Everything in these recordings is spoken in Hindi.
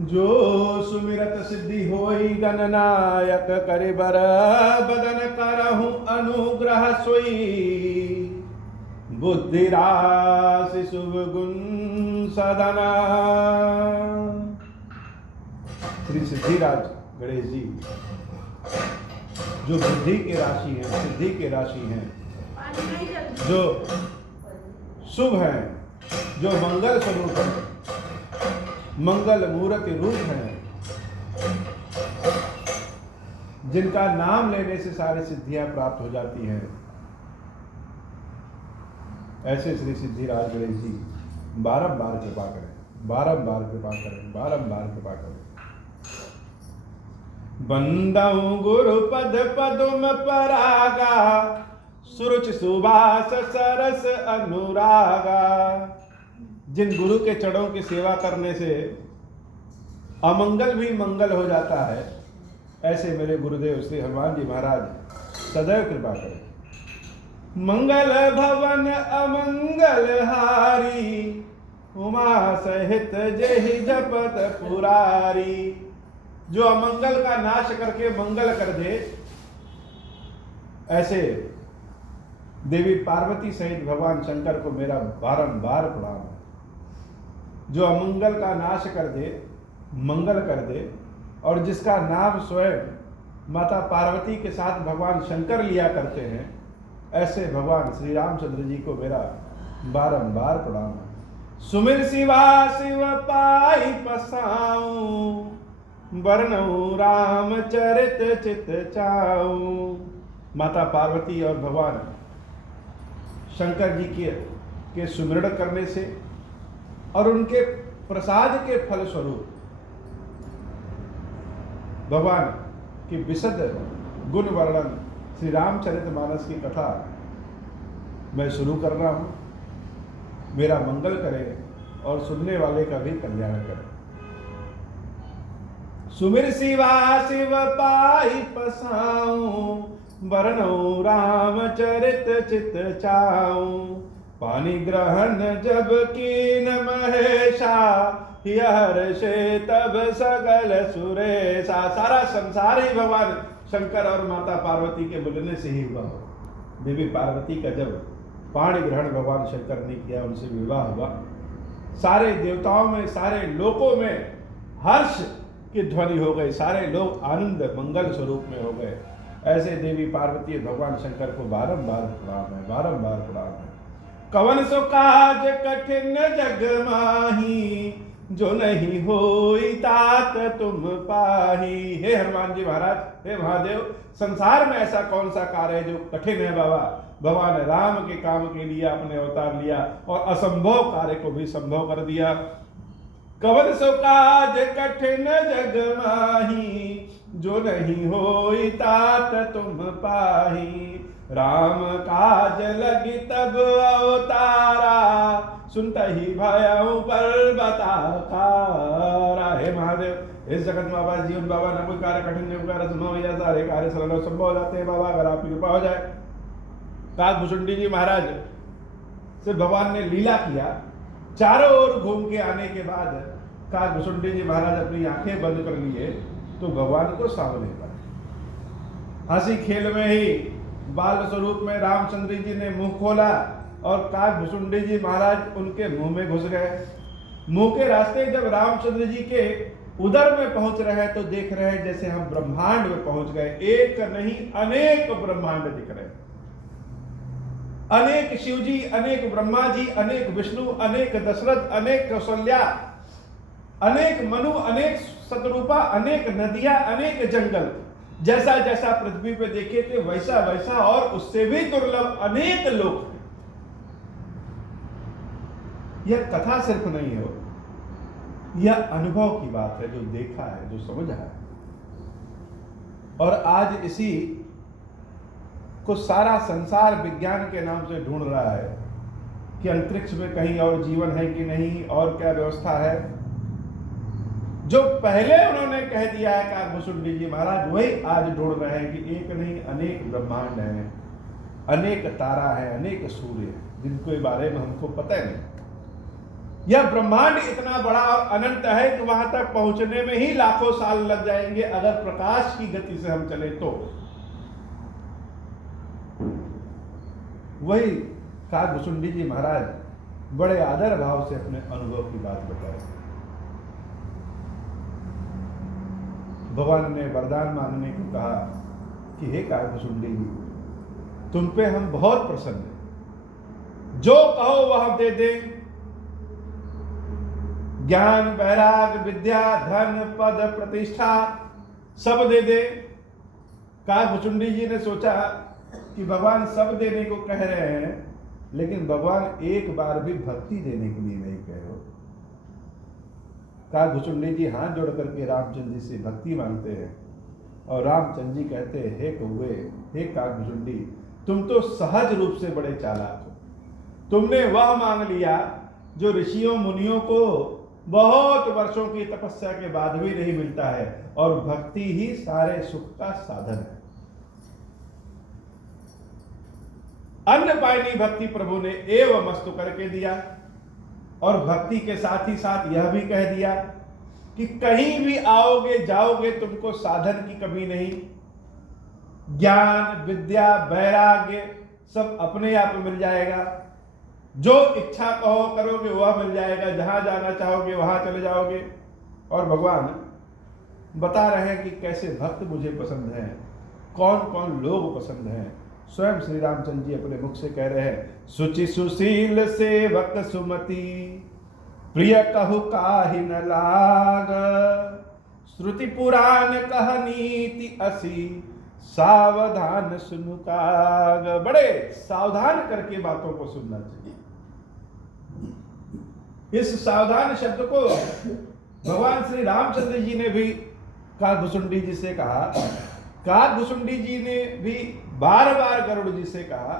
जो सुमिरत सिद्धि होई गणनायक करे बर बदन करहु अनुग्रह सोई बुद्धि राशि शुभ गुण सदना। श्री सिद्धिराज गणेश जी जो बुद्धि के राशि हैं, सिद्धि के राशि हैं, जो शुभ हैं, जो मंगल स्वरूप हैं, मंगल मूर्ति रूप हैं, जिनका नाम लेने से सारी सिद्धियां प्राप्त हो जाती हैं, ऐसे श्री सिद्धिराज गणेश जी बारंबार कृपा करें, बारंबार कृपा करें, बारंबार कृपा करें। बंदऊ गुरु पद पदुम परागा सुरुचि सुबास सरस अनुरागा। जिन गुरु के चरणों की सेवा करने से अमंगल भी मंगल हो जाता है, ऐसे मेरे गुरुदेव श्री हनुमान जी महाराज सदैव कृपा करें। मंगल भवन अमंगल हारी उमा सहित जहि जपत पुरारी। जो अमंगल का नाश करके मंगल कर दे, ऐसे देवी पार्वती सहित भगवान शंकर को मेरा बारंबार प्रणाम है। जो अमंगल का नाश कर दे, मंगल कर दे, और जिसका नाम स्वयं माता पार्वती के साथ भगवान शंकर लिया करते हैं, ऐसे भगवान श्री रामचंद्र जी को मेरा बारंबार प्रणाम है। सुमिर शिवा शिव पाई पसाऊं बरनऊ रामचरित चित चाऊं। माता पार्वती और भगवान शंकर जी के सुमिरण करने से और उनके प्रसाद के फल स्वरूप भगवान की विशद गुण वर्णन श्री रामचरितमानस की कथा मैं शुरू कर रहा हूं। मेरा मंगल करे और सुनने वाले का भी कल्याण करे। सुमिर शिवा शिव पाई पसाऊं बरनऊ रामचरित चित चाऊं। पानी ग्रहण जब कीन महेशा हर्षे तब सगल सुरेशा। सारा संसार ही भगवान शंकर और माता पार्वती के बोलने से ही हुआ। देवी पार्वती का जब पाणी ग्रहण भगवान शंकर ने किया, उनसे विवाह हुआ, सारे देवताओं में, सारे लोकों में हर्ष की ध्वनि हो गई, सारे लोग आनंद मंगल स्वरूप में हो गए। ऐसे देवी पार्वती भगवान शंकर को बारंबार प्रणाम है, बारंबार प्रणाम है। कवन सो काज कठिन जग माही जो नहीं होई तात तुम पाही। हे हनुमान जी महाराज, हे महादेव, संसार में ऐसा कौन सा कार्य है जो कठिन है बाबा। भगवान राम के काम के लिए आपने अवतार लिया और असंभव कार्य को भी संभव कर दिया। कवन सो काज कठिन जग माही जो नहीं होई तात तुम पाही। राम काज लगी तब अवतारा सुनता ही भयऊ पर्वताकारा। हे महादेव, इस जगत में बाबा जीवन बाबा न कोई कार्य कठिन नहीं होगा, संभव हो जाता, सारे कार्य सरल संभव हो जाते हैं बाबा, अगर आपकी कृपा हो जाए। काकभूषुंडी जी महाराज से भगवान ने लीला किया। चारों ओर घूम के आने के बाद काकभूषुंडी जी महाराज अपनी आंखें बंद कर लिए तो भगवान को सामने पाया। हंसी खेल में ही बाल स्वरूप में रामचंद्र जी ने मुंह खोला और काकभूषुंडी जी महाराज उनके मुंह में घुस गए। मुंह के रास्ते जब रामचंद्र जी के उदर में पहुंच रहे हैं तो देख रहे हैं जैसे हम ब्रह्मांड में पहुंच गए। एक नहीं अनेक ब्रह्मांड दिख रहे हैं, अनेक शिव जी, अनेक ब्रह्मा जी, अनेक विष्णु, अनेक दशरथ, अनेक कौशल्या, अनेक मनु, अनेक शतरूपा, अनेक नदियां, अनेक जंगल। जैसा जैसा पृथ्वी पे देखे थे वैसा वैसा और उससे भी दुर्लभ अनेक लोग। यह कथा सिर्फ नहीं है, यह अनुभव की बात है, जो देखा है, जो समझा है। और आज इसी को सारा संसार विज्ञान के नाम से ढूंढ रहा है कि अंतरिक्ष में कहीं और जीवन है कि नहीं, और क्या व्यवस्था है। जो पहले उन्होंने कह दिया है काकभूषुंडी जी महाराज, वही आज ढूंढ रहे हैं कि एक नहीं अनेक ब्रह्मांड है, अनेक तारा है, अनेक सूर्य है, जिनको बारे में हमको पता नहीं। यह ब्रह्मांड इतना बड़ा और अनंत है कि वहां तक पहुंचने में ही लाखों साल लग जाएंगे अगर प्रकाश की गति से हम चले तो। वही काकभुसुंडी जी महाराज बड़े आदर भाव से अपने अनुभव की बात बताए। भगवान ने वरदान मांगने को कहा कि हे काकभुसुंडी जी, तुम पे हम बहुत प्रसन्न हैं, जो कहो वह दे दें, ज्ञान, वैराग, विद्या, धन, पद, प्रतिष्ठा सब दे दे। काकभुसुंडी जी ने सोचा कि भगवान सब देने को कह रहे हैं, लेकिन भगवान एक बार भी भक्ति देने के लिए नहीं कह रहे। काकभुसुंडी जी हाथ जोड़ करके रामचंद्र जी से भक्ति मांगते हैं और रामचंद्र जी कहते हैं, हे कौवे, हे काकभुसुंडी, तुम तो सहज रूप से बड़े चालाक हो। तुमने वह मांग लिया जो ऋषियों मुनियों को बहुत वर्षों की तपस्या के बाद भी नहीं मिलता है, और भक्ति ही सारे सुख का साधन है। अन्न पायनी भक्ति प्रभु ने एवं मस्तु करके दिया, और भक्ति के साथ ही साथ यह भी कह दिया कि कहीं भी आओगे जाओगे तुमको साधन की कमी नहीं, ज्ञान, विद्या, वैराग्य सब अपने आप मिल जाएगा, जो इच्छा कहो करोगे वह मिल जाएगा, जहां जाना चाहोगे वहां चले जाओगे। और भगवान बता रहे हैं कि कैसे भक्त मुझे पसंद हैं, कौन कौन लोग पसंद हैं। स्वयं श्री रामचंद्र जी अपने मुख से कह रहे हैं, सुचि सुशील सेवक सुमति, प्रिय कहु काहि न लाग, श्रुति पुराण कह नीति असी, सावधान सुनु काग। बड़े सावधान करके बातों को सुनना चाहिए। इस सावधान शब्द को भगवान श्री रामचंद्र जी ने भी काकभुसुंडी जी से कहा, काकभुसुंडी जी ने भी बार बार गरुड़ जी से कहा,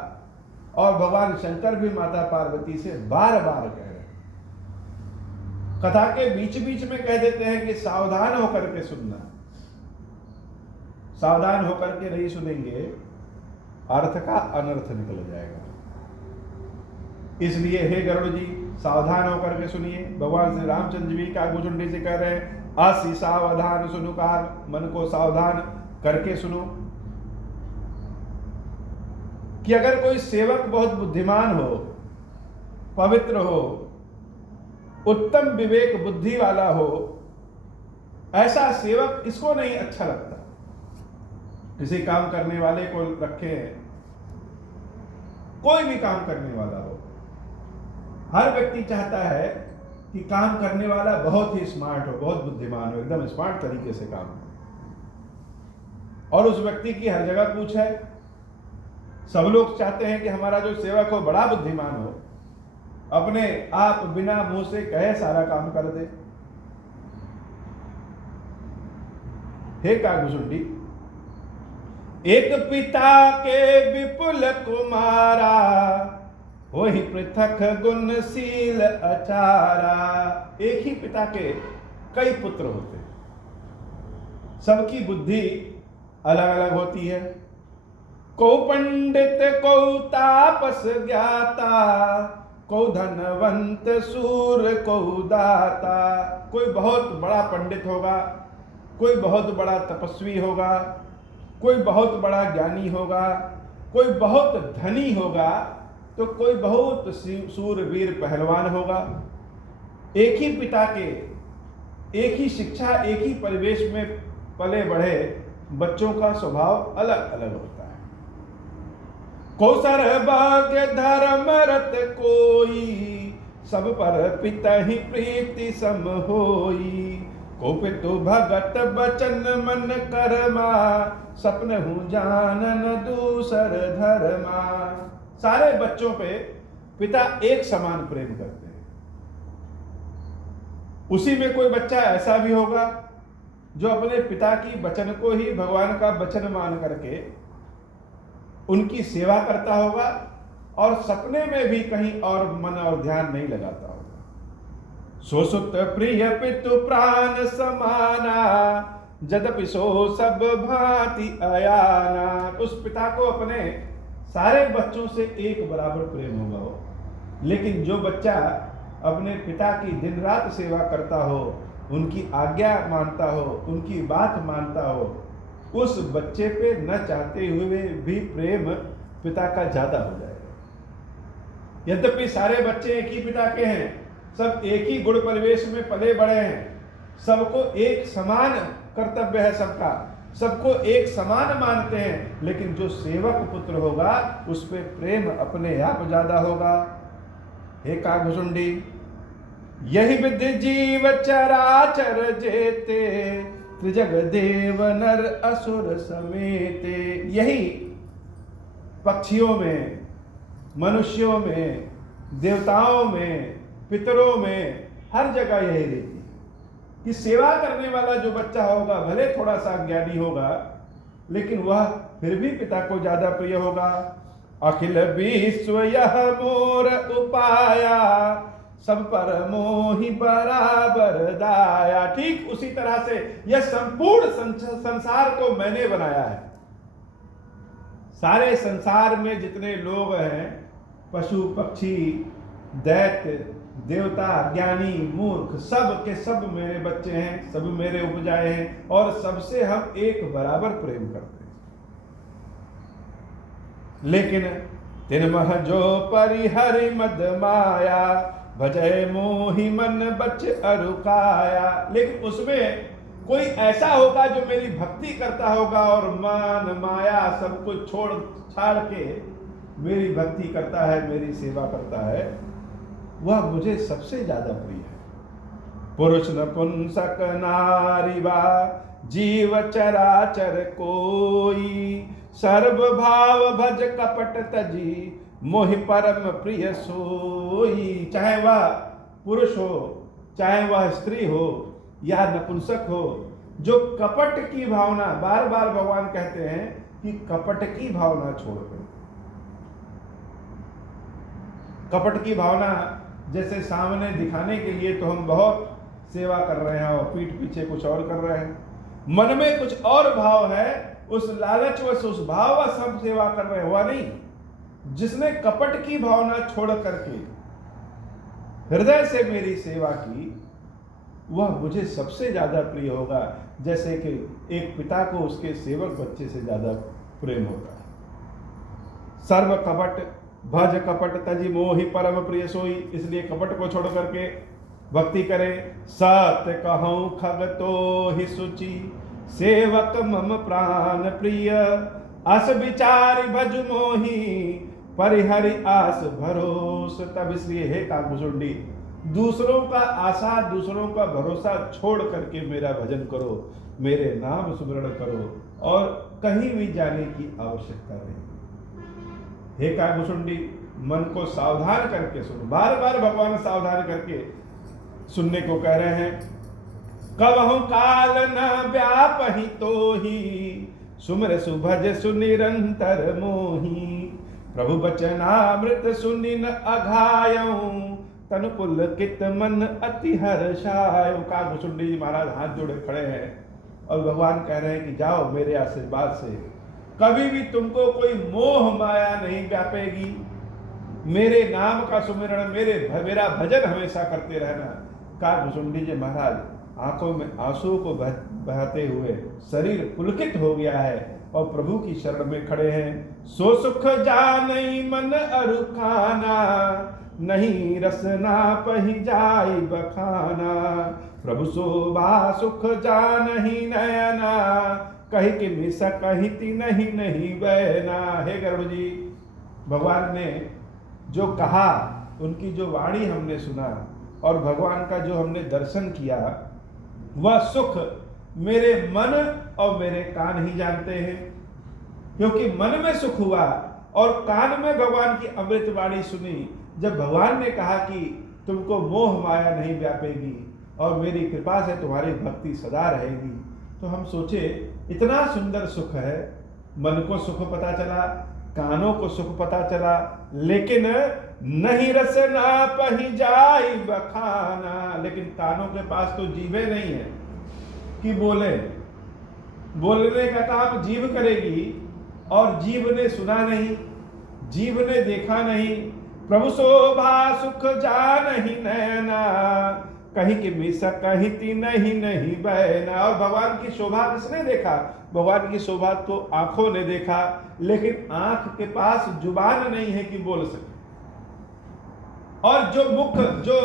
और भगवान शंकर भी माता पार्वती से बार बार कह रहे हैं। कथा के बीच बीच में कह देते हैं कि सावधान होकर के सुनना। सावधान होकर के नहीं सुनेंगे, अर्थ का अनर्थ निकल जाएगा। इसलिए हे गरुड़ जी, सावधान होकर के सुनिए। भगवान श्री रामचंद्र जी काकभुसुंडी से कह रहे हैं, असी सावधान सुनु काग, मन को सावधान करके सुनो। कि अगर कोई सेवक बहुत बुद्धिमान हो, पवित्र हो, उत्तम विवेक बुद्धि वाला हो, ऐसा सेवक किसको नहीं अच्छा लगता। किसी काम करने वाले को रखे, कोई भी काम करने वाला हो, हर व्यक्ति चाहता है कि काम करने वाला बहुत ही स्मार्ट हो, बहुत बुद्धिमान हो, एकदम स्मार्ट तरीके से काम हो, और उस व्यक्ति की हर जगह पूछ है। सब लोग चाहते हैं कि हमारा जो सेवक हो बड़ा बुद्धिमान हो, अपने आप बिना मुंह से कहे सारा काम कर दे। हे काकभुसुंडी, एक पिता के विपुल कुमारा, वही पृथक गुणशील अचारा। एक ही पिता के कई पुत्र होते हैं, सबकी बुद्धि अलग अलग होती है। को पंडित को तापस ज्ञाता, को धनवंत सूर को दाता। कोई बहुत बड़ा पंडित होगा, कोई बहुत बड़ा तपस्वी होगा, कोई बहुत बड़ा ज्ञानी होगा, कोई बहुत धनी होगा, तो कोई बहुत सूरवीर पहलवान होगा। एक ही पिता के, एक ही शिक्षा, एक ही परिवेश में पले बढ़े बच्चों का स्वभाव अलग अलग होता है। कौसर भाग्य धर्म रत कोई, सब पर पिता ही प्रीति सम होई। को पितु भगत बचन मन करमा, सपन हूं जानन दूसर धर्मा। सारे बच्चों पे पिता एक समान प्रेम करते हैं। उसी में कोई बच्चा ऐसा भी होगा जो अपने पिता की वचन को ही भगवान का वचन मान करके उनकी सेवा करता होगा, और सपने में भी कहीं और मन और ध्यान नहीं लगाता होगा। सो सुत प्रिय पितु प्राण समाना, जदपि सो सब भांति अयाना। उस पिता को अपने सारे बच्चों से एक बराबर प्रेम होगा हो, लेकिन जो बच्चा अपने पिता की दिन रात सेवा करता हो, उनकी आज्ञा मानता हो, उनकी बात मानता हो, उस बच्चे पे न चाहते हुए भी प्रेम पिता का ज्यादा हो जाएगा। यद्यपि सारे बच्चे एक ही पिता के हैं, सब एक ही गुण परिवेश में पले बड़े हैं, सबको एक समान कर्तव्य है, सबको एक समान मानते हैं, लेकिन जो सेवक पुत्र होगा उस पे प्रेम अपने आप ज्यादा होगा। हे कागभुसुंडी, यही विधि जीव चराचर जेते, त्रिजग देव नर असुर समेते। यही पक्षियों में, मनुष्यों में, देवताओं में, पितरों में, हर जगह यही रहती है कि सेवा करने वाला जो बच्चा होगा भले थोड़ा सा ज्ञानी होगा, लेकिन वह फिर भी पिता को ज्यादा प्रिय होगा। अखिल विश्व यह मोर उपाया, सब पर मोहि बराबर दाया। ठीक उसी तरह से यह संपूर्ण संसार को मैंने बनाया है। सारे संसार में जितने लोग हैं, पशु पक्षी दैत्य देवता ज्ञानी मूर्ख, सब के सब मेरे बच्चे हैं, सब मेरे उपजाए हैं, और सबसे हम एक बराबर प्रेम करते हैं। लेकिन तिनमह जो परिहरि मद माया, भजय मोहि मन बच अरुकाया। लेकिन उसमें कोई ऐसा होगा जो मेरी भक्ति करता होगा और मान माया सब कुछ छोड़ छाड़ के मेरी भक्ति करता है, मेरी सेवा करता है, वह मुझे सबसे ज्यादा प्रिय है। पुरुष नपुंसक नारी वा जीव चराचर कोई, सर्व भाव भज कपट तजी, मोहि परम प्रिय सोई। चाहे वह पुरुष हो, चाहे वह स्त्री हो या नपुंसक हो, जो कपट की भावना, बार बार भगवान कहते हैं कि कपट की भावना छोड़कर, कपट की भावना जैसे सामने दिखाने के लिए तो हम बहुत सेवा कर रहे हैं और पीठ पीछे कुछ और कर रहे हैं, मन में कुछ और भाव है, उस लालचवश उस भाववश हम सेवा कर रहे हैं, हुआ नहीं। जिसने कपट की भावना छोड़ करके हृदय से मेरी सेवा की, वह मुझे सबसे ज्यादा प्रिय होगा। जैसे कि एक पिता को उसके सेवक बच्चे से ज्यादा प्रेम होता है। सर्व कपट भज कपट तजी मोहि परम प्रिय सोई। इसलिए कपट को छोड़ करके भक्ति करें। सत्य कहूं खग तो ही सुचि, सेवक मम प्राण प्रिय, अस विचारि भज मोहि, परिहरि आस भरोस। तब इसलिए हे कागभुसुंडी, दूसरों का आशा, दूसरों का भरोसा छोड़ करके मेरा भजन करो, मेरे नाम सुमरण करो, और कहीं भी जाने की आवश्यकता नहीं। हे कागभुसुंडी, मन को सावधान करके सुनो। बार बार भगवान सावधान करके सुनने को कह रहे हैं। कबहु काल न व्यापहि तोहि, सुमर सुभज सुनिरंतर मोहि, प्रभु बचनामृत सुनि न अघायऊं, तनु पुलकित मन अति हर्षायु। कागभुसुंडी जी महाराज हाथ जोड़े खड़े हैं और भगवान कह रहे हैं कि जाओ, मेरे आशीर्वाद से कभी भी तुमको कोई मोह माया नहीं व्यापेगी। मेरे नाम का सुमिरण, मेरा भजन हमेशा करते रहना। कागभुसुंडी जी महाराज आंखों में आंसू को बहाते हुए शरीर पुलकित हो गया है और प्रभु की शरण में खड़े हैं। सो सुख जानई मन अरुखाना, नहीं रसना पही जाई बखाना, प्रभु शोभा सुख जानहि नयना, कही कि मिस कहिति नहीं नहीं बहना। हे गरुड़ जी, भगवान ने जो कहा, उनकी जो वाणी हमने सुना और भगवान का जो हमने दर्शन किया, वह सुख मेरे मन और मेरे कान ही जानते हैं। क्योंकि मन में सुख हुआ और कान में भगवान की अमृत वाणी सुनी। जब भगवान ने कहा कि तुमको मोह माया नहीं व्यापेगी और मेरी कृपा से तुम्हारी भक्ति सदा रहेगी, तो हम सोचे इतना सुंदर सुख है। मन को सुख पता चला, कानों को सुख पता चला, लेकिन नहीं रसना पही जाई बखाना। लेकिन कानों के पास तो जीभे नहीं है कि बोले, बोलने का काम जीभ करेगी, और जीभ ने सुना नहीं, जीभ ने देखा नहीं, प्रभु शोभा सुख जानहि नयना, कहीं की मिसा कहीं ती नहीं नहीं बहना। और भगवान की शोभा किसने देखा? भगवान की शोभा तो आंखों ने देखा, लेकिन आंख के पास जुबान नहीं है कि बोल सके। और जो मुख, जो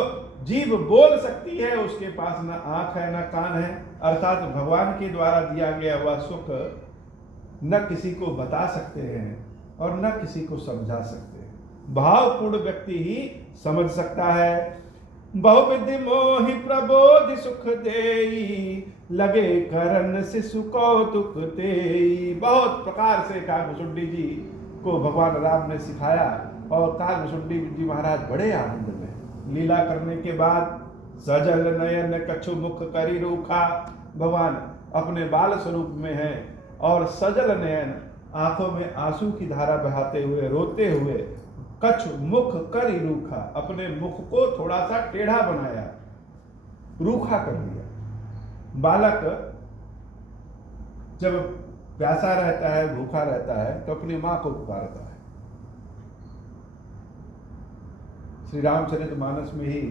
जीभ बोल सकती है, उसके पास ना आंख है ना कान है। अर्थात भगवान के द्वारा दिया गया वह सुख न किसी को बता सकते हैं और न किसी को समझा सकते हैं। भावपूर्ण व्यक्ति ही समझ सकता है। बहुविधि मोहि प्रबोधि सुख देई, लगे करन शिशु कौतुक तेई। बहुत प्रकार से काकभुसुंडी जी को भगवान राम ने सिखाया और काकभुसुंडी जी महाराज बड़े आनंद में लीला करने के बाद सजल नयन कछु मुख करी रूखा। भगवान अपने बाल स्वरूप में है और सजल नयन, आंखों में आंसू की धारा बहाते हुए, रोते हुए, कछु मुख करी रूखा, अपने मुख को थोड़ा सा टेढ़ा बनाया, रूखा कर दिया। बालक जब प्यासा रहता है, भूखा रहता है, तो अपनी मां को पुकारता है। श्री रामचरितमानस में ही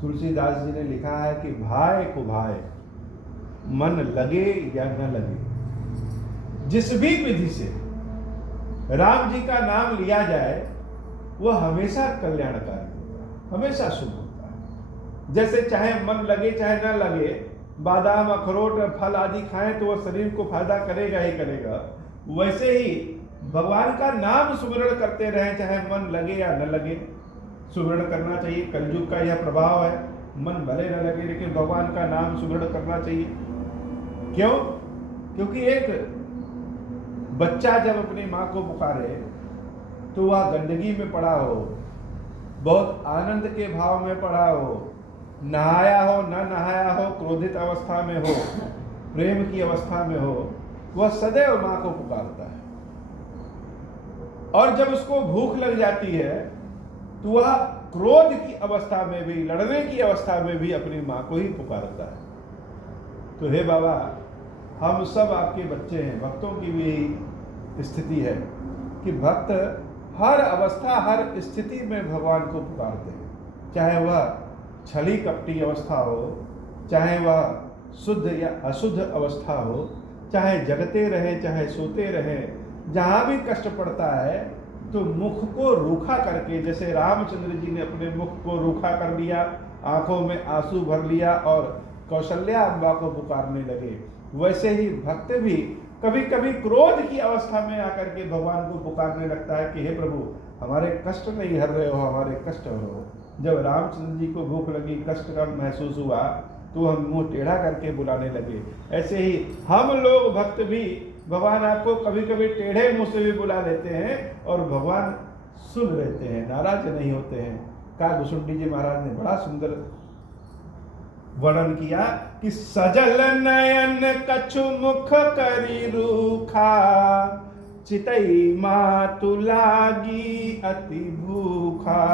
तुलसीदास जी ने लिखा है कि भाई को भाई मन लगे या न लगे, जिस भी विधि से राम जी का नाम लिया जाए वह हमेशा कल्याणकारी होता है, हमेशा शुभ होता है। जैसे चाहे मन लगे चाहे न लगे, बादाम अखरोट फल आदि खाएं तो वह शरीर को फायदा करेगा ही करेगा। वैसे ही भगवान का नाम सुमिरण करते रहें, चाहे मन लगे या न लगे, सुमिरण करना चाहिए। कलयुग का यह प्रभाव है, मन भले न लगे लेकिन भगवान का नाम सुमिरण करना चाहिए। क्यों? क्योंकि एक बच्चा जब अपनी माँ को पुकारे तो वह गंदगी में पड़ा हो, बहुत आनंद के भाव में पड़ा हो, नहाया हो न नहाया हो, क्रोधित अवस्था में हो, प्रेम की अवस्था में हो, वह सदैव माँ को पुकारता है। और जब उसको भूख लग जाती है तो वह क्रोध की अवस्था में भी, लड़ने की अवस्था में भी अपनी माँ को ही पुकारता है। तो हे बाबा, हम सब आपके बच्चे हैं। भक्तों की भी यही स्थिति है कि भक्त हर अवस्था, हर स्थिति में भगवान को पुकारते हैं। चाहे वह छली कपटी अवस्था हो, चाहे वह शुद्ध या अशुद्ध अवस्था हो, चाहे जगते रहे चाहे सोते रहे, जहाँ भी कष्ट पड़ता है तो मुख को रूखा करके, जैसे रामचंद्र जी ने अपने मुख को रूखा कर लिया, आंखों में आंसू भर लिया और कौशल्या अम्बा को पुकारने लगे, वैसे ही भक्त भी कभी कभी क्रोध की अवस्था में आकर के भगवान को पुकारने लगता है कि हे प्रभु, हमारे कष्ट नहीं हर रहे हो, हमारे कष्ट हो। जब रामचंद्र जी को भूख लगी, कष्ट का महसूस हुआ तो हम मुंह टेढ़ा करके बुलाने लगे। ऐसे ही हम लोग भक्त भी भगवान आपको कभी कभी टेढ़े मुंह से भी बुला लेते हैं और भगवान सुन लेते हैं, नाराज नहीं होते हैं। काकभुसुंडी जी महाराज ने बड़ा सुंदर वर्णन किया कि सजल नयन कछु मुख करी रूखा, चितई मातु लागी अति भूखा,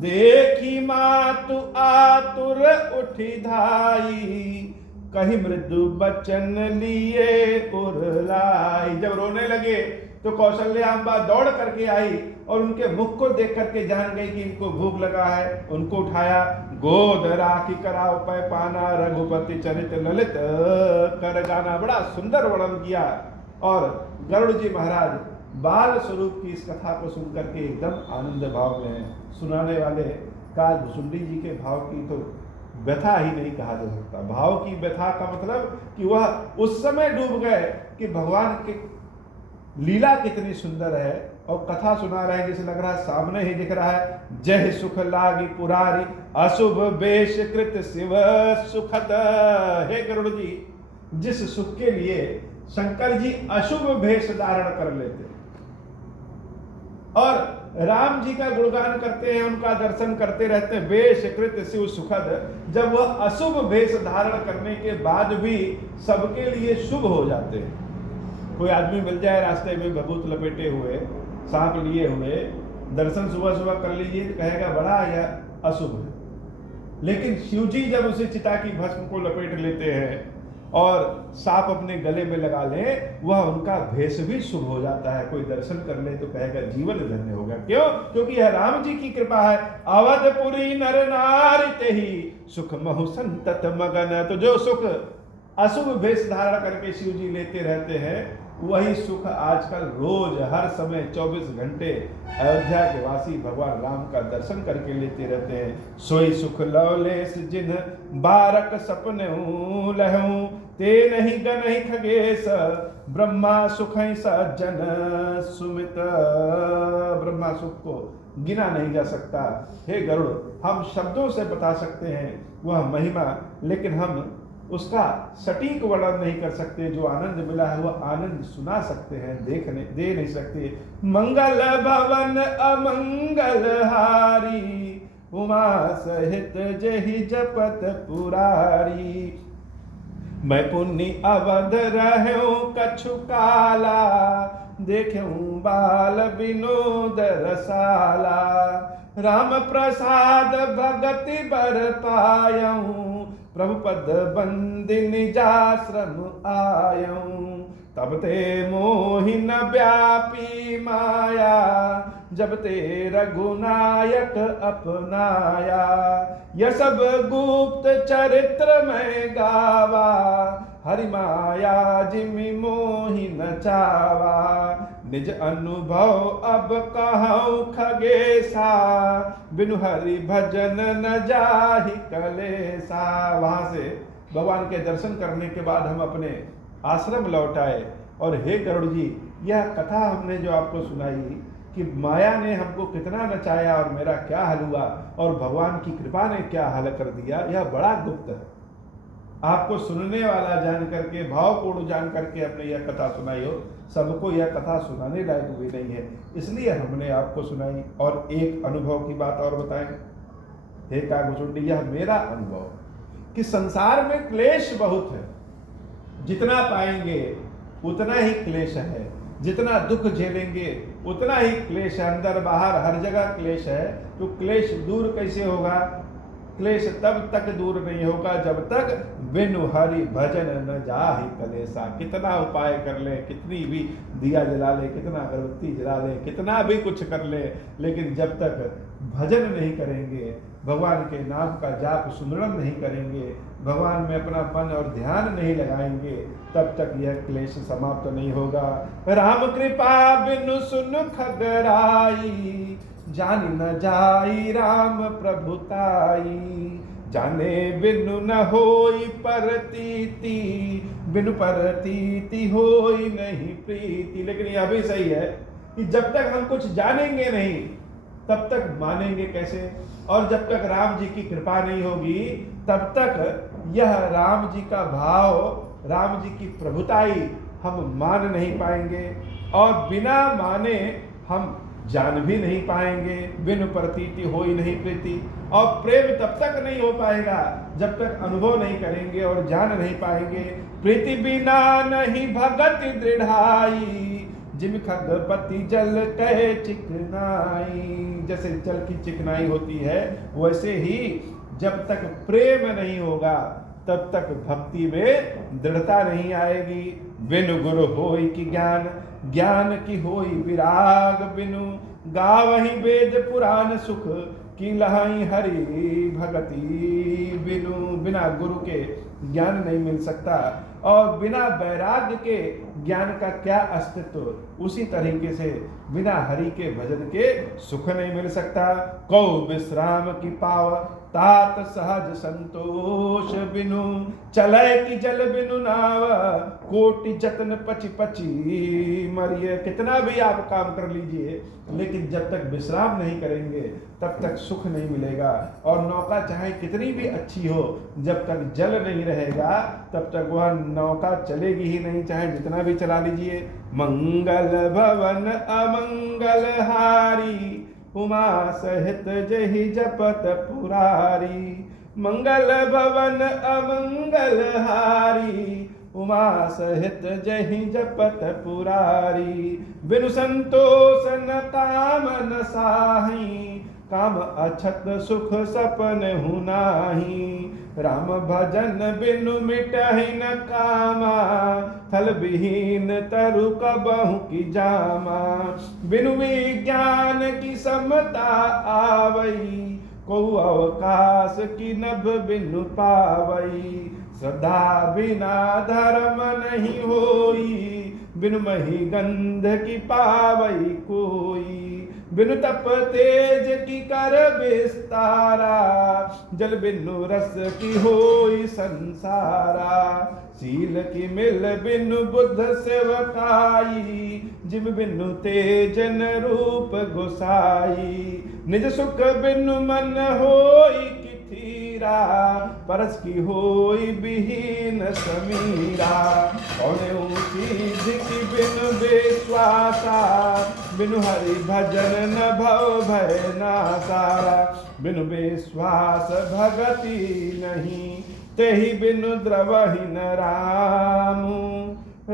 देखी मातु आतुर उठी धाई, कहीं मृदु बचन लिए उरलाई। जब रोने लगे तो कौशल्या अम्बा दौड़ करके आई और उनके मुख को देख करके जान गई कि इनको भूख लगा है। उनको उठाया, गोद राखी कराओ पै पाना, रघुपति चरित ललित कर गाना। बड़ा सुंदर वर्णन किया। और गरुड़ जी महाराज बाल स्वरूप की इस कथा को सुन करके एकदम आनंद भाव में हैं। सुनाने वाले काकभुसुंडी जी के भाव की तो व्यथा ही नहीं कहा जा सकता। भाव की व्यथा का मतलब कि वह उस समय डूब गए कि भगवान की लीला कितनी सुंदर है, और कथा सुना रहे हैं जैसे लग रहा है सामने ही दिख रहा है। जय सुख लागी पुरारी, अशुभ बेश कृत शिव सुखद। हे गरुड़ जी, जिस सुख के लिए शंकर जी अशुभ भेष धारण कर लेते और राम जी का गुणगान करते हैं, उनका दर्शन करते रहते हैं, बेश कृत शिव सुखद, जब वह अशुभ भेष धारण करने के बाद भी सबके लिए शुभ हो जाते हैं। कोई आदमी मिल जाए रास्ते में भभूत लपेटे हुए, सांप लिए हुए, दर्शन सुबह सुबह कर लीजिए, कहेगा बड़ा यह अशुभ है। लेकिन शिव जी जब उसे चिता की भस्म को लपेट लेते हैं और सांप अपने गले में लगा लें, वह उनका भेष भी शुभ हो जाता है। कोई दर्शन कर ले तो कहेगा जीवन धन्य होगा। क्यों? क्योंकि यह राम जी की कृपा है। अवधपुरी नर नारी तेहि सुख महु संतत मगन। तो जो सुख अशुभ वेश धारण करके शिव जी लेते रहते हैं, वही सुख आजकल रोज हर समय 24 घंटे अयोध्या के वासी भगवान राम का दर्शन करके लेते रहते हैं। सोई सुख लवलेस जिन बारक सपने लहूं, ते नहीं गनहि खगेश ब्रह्मा सुख सज्जन सुमित। ब्रह्मा सुख को गिना नहीं जा सकता। हे गरुड़, हम शब्दों से बता सकते हैं वह महिमा, लेकिन हम उसका सटीक वर्णन नहीं कर सकते। जो आनंद मिला है वह आनंद सुना सकते हैं, दे नहीं सकते। मंगल भवन अमंगल हारी, उमा सहित जहि जपत पुरारी। मैं पुण्य अवध रहूं कछु काला, देखूं बाल विनोद रसाला। राम प्रसाद भगति बर पायऊं, प्रभु पद बंदी निजाश्रम आयऊं। तब ते मोहि न व्यापी माया, जब ते रघुनायक अपनाया। यह सब गुप्त चरित्र में गावा, हरि माया जिमि मोहि न चावा। निज अनुभव अब कहूँ खगेसा, बिनु हरि भजन न जाहि कलेसा। वहां से भगवान के दर्शन करने के बाद हम अपने आश्रम लौट आए। और हे गरुड़ जी, यह कथा हमने जो आपको सुनाई कि माया ने हमको कितना नचाया और मेरा क्या हाल हुआ और भगवान की कृपा ने क्या हाल कर दिया, यह बड़ा गुप्त है। आपको सुनने वाला जान करके, भावपूर्ण जान करके हमने यह कथा सुनाई हो, सबको यह कथा सुनाने लायक भी नहीं है, इसलिए हमने आपको सुनाई। और एक अनुभव की बात और बताएं। हे कागभुचुंडी, यह मेरा अनुभव कि संसार में क्लेश बहुत है। जितना पाएंगे उतना ही क्लेश है, जितना दुख झेलेंगे उतना ही क्लेश है। अंदर बाहर हर जगह क्लेश है। तो क्लेश दूर कैसे होगा? क्लेश तब तक दूर नहीं होगा जब तक बिनु हरि भजन न जाहि कलेसा। कितना उपाय कर ले, कितनी भी दिया जला ले, कितना अगरबत्ती जला ले, कितना भी कुछ कर ले, लेकिन जब तक भजन नहीं करेंगे, भगवान के नाम का जाप सुमिरन नहीं करेंगे, भगवान में अपना मन और ध्यान नहीं लगाएंगे, तब तक यह क्लेश समाप्त नहीं होगा। राम कृपा बिनु सुन खगराई, जान न जाई राम प्रभुताई। जाने बिनु न होई परतीति, बिनु परतीति होई नहीं प्रीति। लेकिन यह भी सही है कि जब तक हम कुछ जानेंगे नहीं तब तक मानेंगे कैसे? और जब तक राम जी की कृपा नहीं होगी तब तक यह राम जी का भाव, राम जी की प्रभुताई हम मान नहीं पाएंगे। और बिना माने हम जान भी नहीं पाएंगे। बिनु प्रतीति होई नहीं प्रीति। और प्रेम तब तक नहीं हो पाएगा जब तक अनुभव नहीं करेंगे और जान नहीं पाएंगे। प्रीति बिना नहीं भगति दृढ़ाई, जिम खगपति जल कहे चिकनाई। जैसे जल की चिकनाई होती है वैसे ही जब तक प्रेम नहीं होगा तब तक भक्ति में दृढ़ता नहीं आएगी। बिनु गुरु होई की ज्ञान, ज्ञान की होई विराग। बिनु गावहि वेद पुराण सुख, की लहाई हरि भगति। बिना गुरु के ज्ञान नहीं मिल सकता और बिना वैराग्य के ज्ञान का क्या अस्तित्व। उसी तरीके से बिना हरि के भजन के सुख नहीं मिल सकता। कौ विश्राम की पाव, तात सहज संतोष। बिनु चले की जल बिनु नाव, कोटि जतन पची पची मरिए। कितना भी आप काम कर लीजिए लेकिन जब तक विश्राम नहीं करेंगे तब तक सुख नहीं मिलेगा। और नौका चाहे कितनी भी अच्छी हो, जब तक जल नहीं रहेगा तब तक वह नौका चलेगी ही नहीं, चाहे जितना भी चला लीजिए। मंगल भवन अमंगल हारी, उमा सहित जहि जपत पुरारी। मंगल भवन अमंगल हारी, उमा सहित जहि जपत पुरारी। बिनु संतोष न काम न साही, काम अछत सुख सपन हु नाही। राम भजन बिनु मिटहि न कामा, थल विहीन तरु कबहु की जामा। बिनु विज्ञान की समता आवई, को अवकाश की नभ बिनु पावई। श्रद्धा बिना धर्म नहीं होई, बिनु मही गंध की पावई कोई। बिनु तप तेज की कर विस्तारा, जल बिनु रस की होई संसारा। शील की मिल बिनु बुद्ध सेवकाई, जिम बिनु तेज न रूप गोसाई। निज सुख बिनु मन होई किथीरा, परस की होई विहीन समीरा। और चीज की बिनु विश्वासा, बिनु हरि भजन न भव भय नासारा। बिनु विश्वास भगति नहीं, तेहि बिनु द्रवहि न रामु।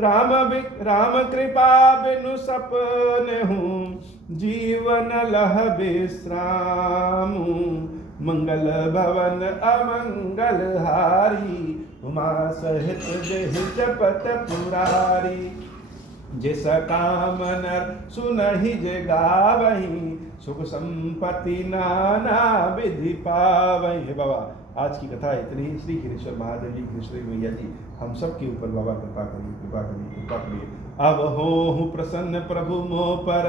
राम कृपा बिनु सपने हूँ, जीवन लह विश्रामु। मंगल भवन अमंगल हारी, उमा सहित देह जपत पुरारी। जिस काम नर सुनहि जे गावहीं, सुख संपत्ति नाना विधि पावहीं। हे बाबा, आज की कथा इतनी ही। श्री खीरेश्वर महादेव जी, खीरेश्वरी मैया जी, हम सब के ऊपर बाबा कृपा करिए, कृपा करिए, कृपा करिए। अब होहु प्रसन्न प्रभु मोह पर,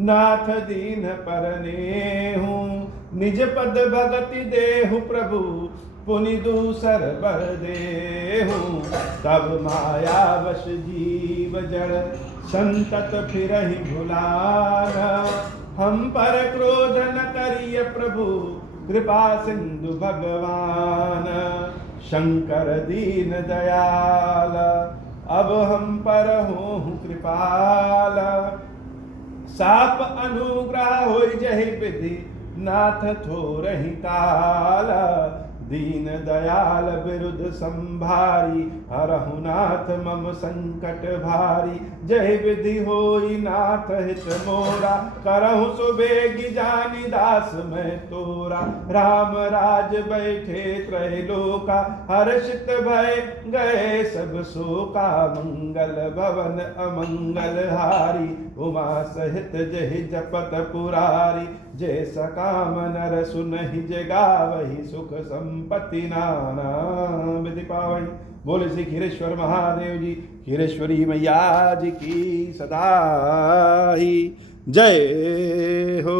नाथ दीन परने हूँ। निज पद भगति देहु प्रभु, पुनि दूसर बर देहु। तब माया वश जीव जड़, संतत फिरहि भुलाना। हम पर क्रोध न करिय प्रभु, कृपा सिंधु भगवान। शंकर दीन दयाल, अब हम पर होहु कृपाल। साप अनुग्रह होई जहि विधि, नाथ थोरहि काल। दीन दयाल बिरुद संभारी, हरहु नाथ मम संकट भारी। जय विधि होई नाथ हित मोरा, करहु सुबेगी जानी दास मैं तोरा। राम राज बैठे त्रैलोका, हर्षित भय गए सब शोका। मंगल भवन अमंगल हारी, उमा सहित जहि जपत पुरारी। जय सकाम नर सुनहि जे गावहि, सुख संपत्ति नाना विधि पावहि। बोले श्री खीरेश्वर महादेव जी, खीरेश्वरी मैया जी की सदा ही जय हो।